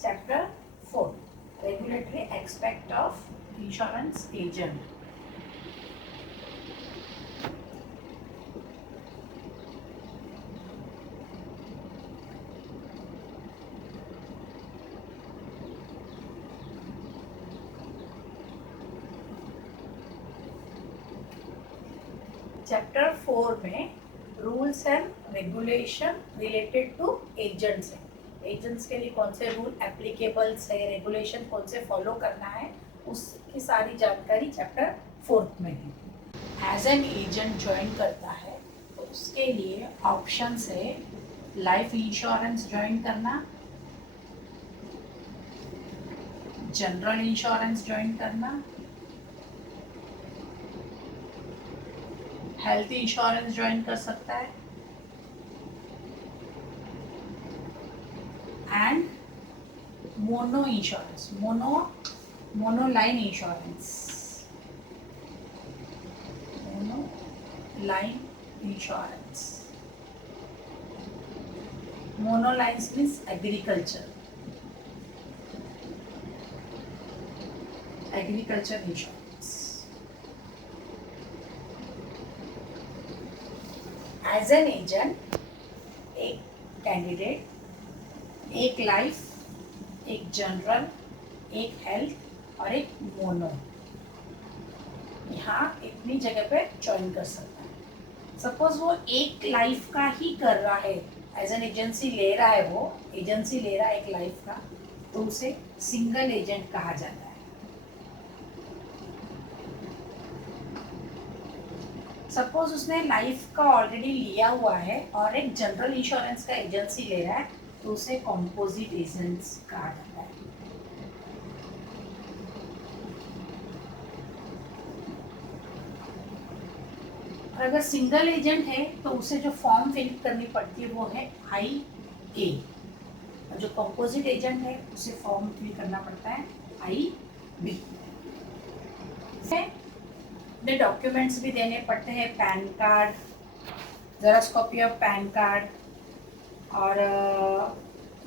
Chapter 4, Regulatory Aspect of Insurance Agent. Chapter 4 में rules and regulation related to agents है. Agents के लिए कौन से रूल एप्लीकेबल्स है, रेगुलेशन कौन से फॉलो करना है, उसकी सारी जानकारी चैप्टर 4 में है. एज एन एजेंट ज्वाइन करता है तो उसके लिए ऑप्शंस है लाइफ इंश्योरेंस ज्वाइन करना, जनरल इंश्योरेंस ज्वाइन करना, हेल्थ इंश्योरेंस ज्वाइन कर सकता है and mono insurance, mono line insurance, mono line insurance. Mono lines means agriculture insurance. As an agent एक कैंडिडेट एक लाइफ, एक जनरल, एक हेल्थ और एक मोनो यहाँ इतनी जगह पे ज्वाइन कर सकता है. सपोज वो एक लाइफ का ही कर रहा है, एज एन एजेंसी ले रहा है, वो एजेंसी ले रहा है एक लाइफ का, तो उसे सिंगल एजेंट कहा जाता है. सपोज उसने लाइफ का ऑलरेडी लिया हुआ है और एक जनरल इंश्योरेंस का एजेंसी ले रहा है, तो उसे कॉम्पोजिट एजेंट्स कहा जाता है. और अगर सिंगल एजेंट है तो उसे जो फॉर्म फिल करनी पड़ती है वो है IA. और जो कॉम्पोजिट एजेंट है उसे फॉर्म फिल करना पड़ता है IB. अपने डॉक्यूमेंट्स भी देने पड़ते हैं, pan card, xerox copy of pan card और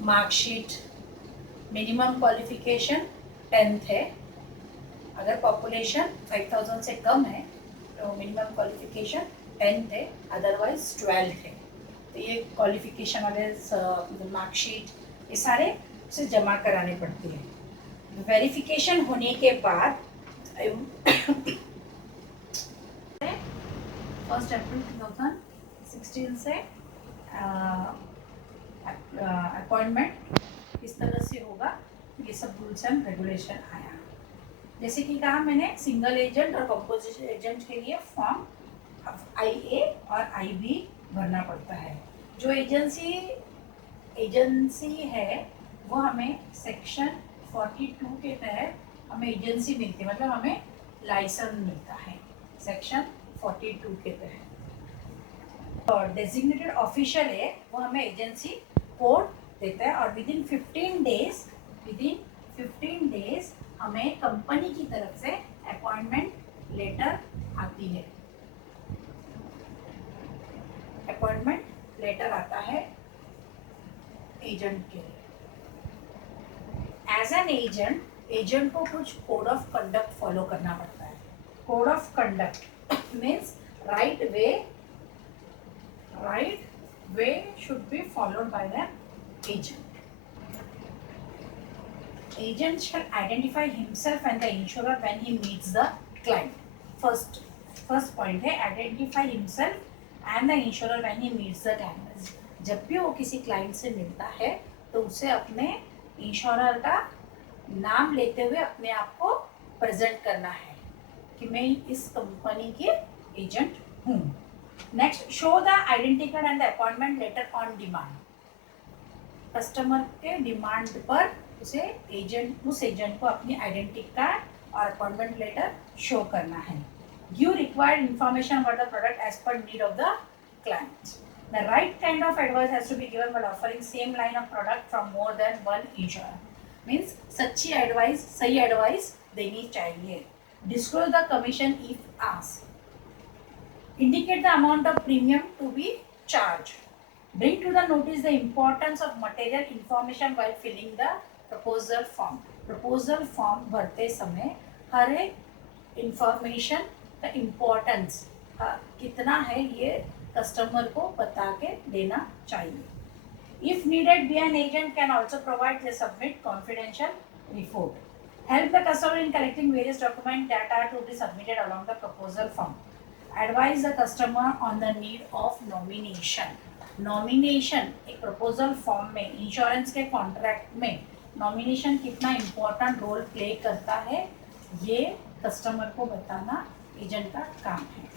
मार्कशीट. मिनिमम क्वालिफिकेशन 10th है. अगर पॉपुलेशन 5000 से कम है तो मिनिमम क्वालिफिकेशन 10th है, अदरवाइज 12th है. तो ये क्वालिफिकेशन वाले मार्कशीट ये सारे उसे जमा कराने पड़ते हैं. वेरिफिकेशन होने के बाद 1 अप्रैल 2016 से अपॉइंटमेंट किस तरह से होगा, ये सब रूल्स एंड रेगुलेशन आया. जैसे कि कहा मैंने, सिंगल एजेंट और कंपोजिट एजेंट के लिए फॉर्म IA और IB भरना पड़ता है. जो एजेंसी है वो हमें सेक्शन 42 के तहत हमें एजेंसी मिलती है, मतलब हमें लाइसेंस मिलता है सेक्शन 42 के तहत. और डेजिग्नेटेड ऑफिशियल है वो हमें एजेंसी कोड देता है और विदिन 15 डेज हमें कंपनी की तरफ से अपॉइंटमेंट लेटर आती है. अपॉइंटमेंट लेटर आता है एजेंट के लिए. एज एन एजेंट को कुछ कोड ऑफ कंडक्ट फॉलो करना पड़ता है. Code of conduct means right way should be followed by the agent. Agent shall identify himself and the insurer when he meets the client. First point है identify himself and the insurer when he meets the client. जब भी वो किसी client से मिलता है तो उसे अपने इंश्योरर का नाम लेते हुए अपने आप को प्रेजेंट करना है कि मैं इस कंपनी के एजेंट हूँ. Next, show the identity card and the appointment letter on demand. Customer के डिमांड पर उस एजेंट को अपनी आइडेंटिटी कार्ड और अपॉइंटमेंट लेटर शो करना है. Give required information about the product as per need of the client. The right kind of advice has to be given while offering same line of product from more than one insurer. Means सही advice देनी चाहिए. Disclose the commission if asked. Indicate the amount of premium to be charged. Bring to the notice the importance of material information while filling the proposal form भरते समय हर एक information का importance कितना है ये कस्टमर को बता के देना चाहिए. If needed, be an agent can also provide the submit confidential report. Help the customer in collecting various documents that are to be submitted along the proposal form. Advise the customer on the need of nomination. Nomination एक proposal form में insurance के contract में nomination कितना important role play करता है ये customer को बताना एजेंट का काम है.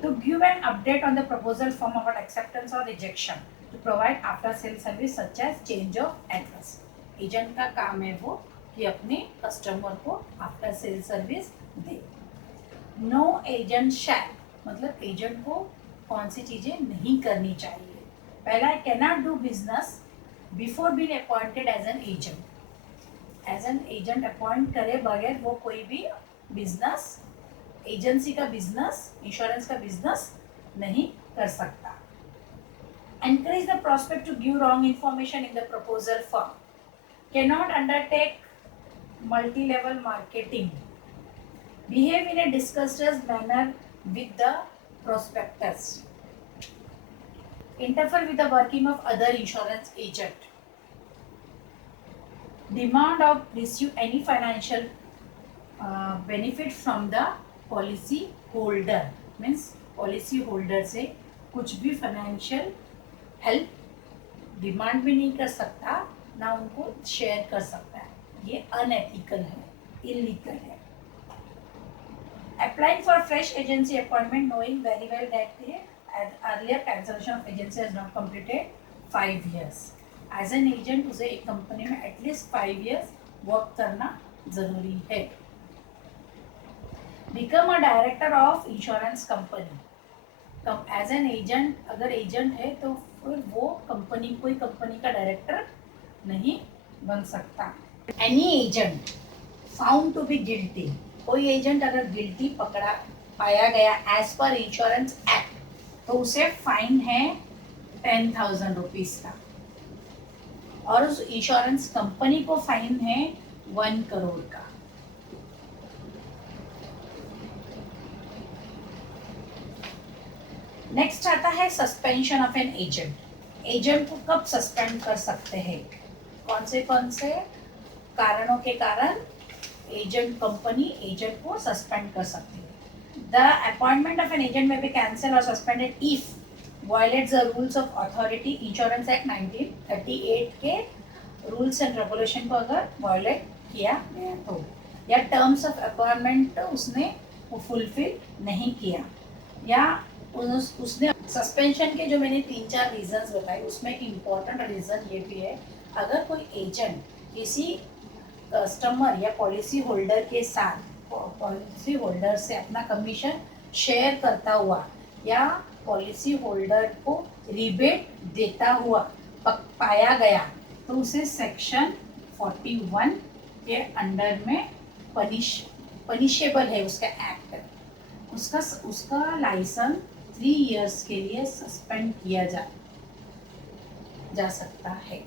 To give an update on the proposal form about acceptance or rejection, to provide after sale service such as change of address. Agent का काम है वो कि अपने कस्टमर को आफ्टर सेल सर्विस दे. नो एजेंट शैल मतलब एजेंट को कौन सी चीज़ें नहीं करनी चाहिए. पहला cannot do business before being appointed as an agent. As an agent appoint करे बगैर वो कोई भी बिजनेस एजेंसी का बिजनेस इंश्योरेंस का बिजनेस नहीं कर सकता. Encourage the prospect to give wrong information in the proposal form. Cannot undertake multi-level marketing. Behave in a discourteous manner with the prospectus. Interfere with the working of other insurance agent. Demand or receive any financial benefit from the policy holder means policy holder से कुछ भी financial help demand भी नहीं कर सकता ना उनको share कर सकता है. ये अनएथिकल है, इलीगल है. Applying for fresh agency appointment knowing very well that earlier cancellation of agency has not completed 5 years. As an agent उसे एक कंपनी में एटलीस्ट 5 years वर्क करना ज़रूरी है. Become a director of insurance company. As an agent अगर agent है तो फिर वो कंपनी कोई कंपनी का डायरेक्टर नहीं बन सकता. Any agent found to be guilty कोई एजेंट अगर गिल्टी पकड़ा पाया गया एज पर इंश्योरेंस एक्ट तो उसे फाइन है 10,000 रुपीज़ का और उस इंश्योरेंस कंपनी को फाइन है 1 करोड़ का. नेक्स्ट आता है suspension of an agent. Agent को कब सस्पेंड कर सकते हैं, कौन से कारणों के कारण एजेंट कंपनी एजेंट को सस्पेंड कर सकती है. The appointment of an agent में बी कैंसल और suspended if violets the rules of authority. Insurance act 1938 के रूल्स एंड रेगुलेशन को अगर वायलेट किया गया तो या टर्म्स ऑफ अपॉइंटमेंट उसने वो फुलफिल नहीं किया या उसने सस्पेंशन के जो मैंने 3-4 रीजंस बताए उसमें एक इम्पॉर्टेंट रीज़न ये भी है अगर कोई एजेंट किसी कस्टमर या पॉलिसी होल्डर के साथ पॉलिसी होल्डर से अपना कमीशन शेयर करता हुआ या पॉलिसी होल्डर को रिबेट देता हुआ पाया गया तो उसे सेक्शन 41 के अंडर में पनिशेबल है उसका एक्ट. उसका लाइसेंस 3 years के लिए सस्पेंड किया जा सकता है.